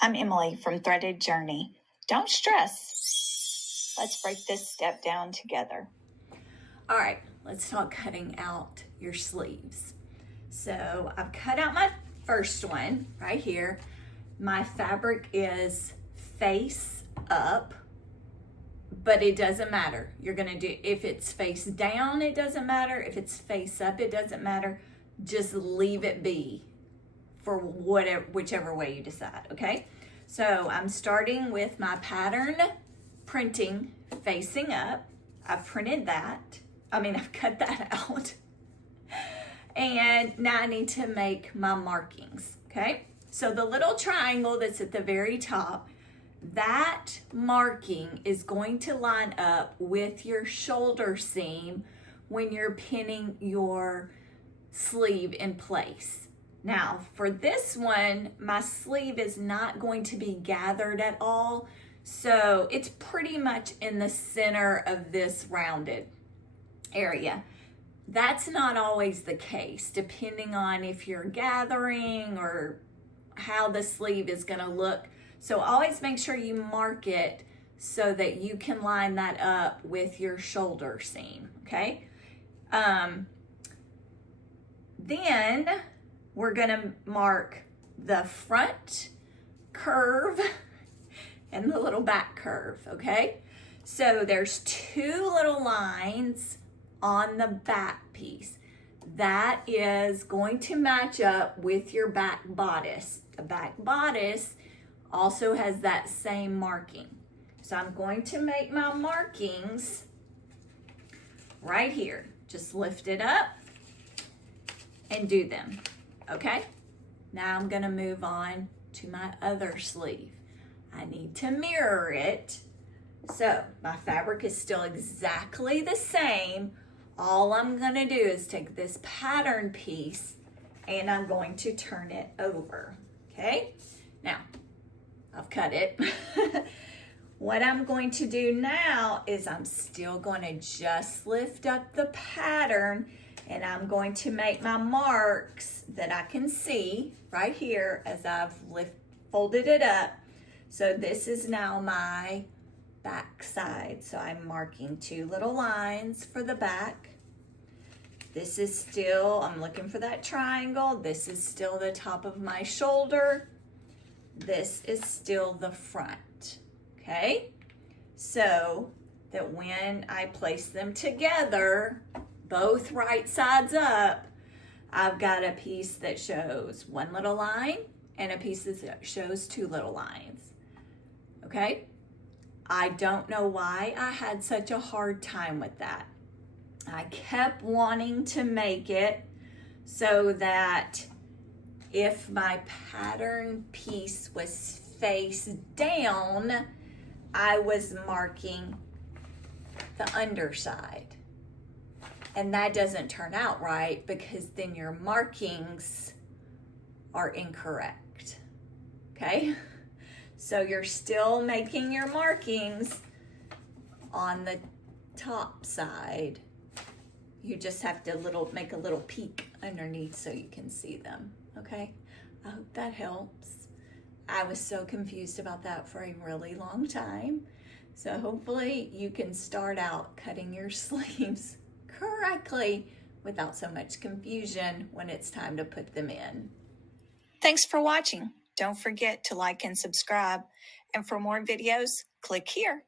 I'm Emily from Threaded Journey. Don't stress. Let's break this step down together. All right, let's talk cutting out your sleeves. So I've cut out my first one right here. My fabric is face up, but it doesn't matter. You're gonna do, if it's face down, it doesn't matter. If it's face up, it doesn't matter. Just leave it be for whatever, whichever way you decide, okay? So I'm starting with my pattern printing facing up. I've printed that. I've cut that out. And now I need to make my markings, okay? So the little triangle that's at the very top, that marking is going to line up with your shoulder seam when you're pinning your sleeve in place. Now, for this one, my sleeve is not going to be gathered at all, so it's pretty much in the center of this rounded area. That's not always the case, depending on if you're gathering or how the sleeve is going to look. So always make sure you mark it so that you can line that up with your shoulder seam, okay? Then we're gonna mark the front curve and the little back curve, okay? So there's two little lines on the back piece. That is going to match up with your back bodice. The back bodice also has that same marking. So I'm going to make my markings right here. Just lift it up and do them, okay? Now I'm gonna move on to my other sleeve. I need to mirror it. So my fabric is still exactly the same. All I'm gonna do is take this pattern piece and I'm going to turn it over, okay? Now, I've cut it. What I'm going to do now is I'm still gonna just lift up the pattern and I'm going to make my marks that I can see right here as I've folded it up. So this is now my back side. So I'm marking two little lines for the back. This is still, I'm looking for that triangle. This is still the top of my shoulder. This is still the front, okay? So that when I place them together, both right sides up, I've got a piece that shows one little line and a piece that shows two little lines, okay? I don't know why I had such a hard time with that. I kept wanting to make it so that if my pattern piece was face down, I was marking the underside. And that doesn't turn out right because then your markings are incorrect, okay? So you're still making your markings on the top side. You just have to make a little peek underneath so you can see them, okay? I hope that helps. I was so confused about that for a really long time. So hopefully you can start out cutting your sleeves correctly without so much confusion when it's time to put them in. Thanks for watching. Don't forget to like and subscribe. And for more videos, click here.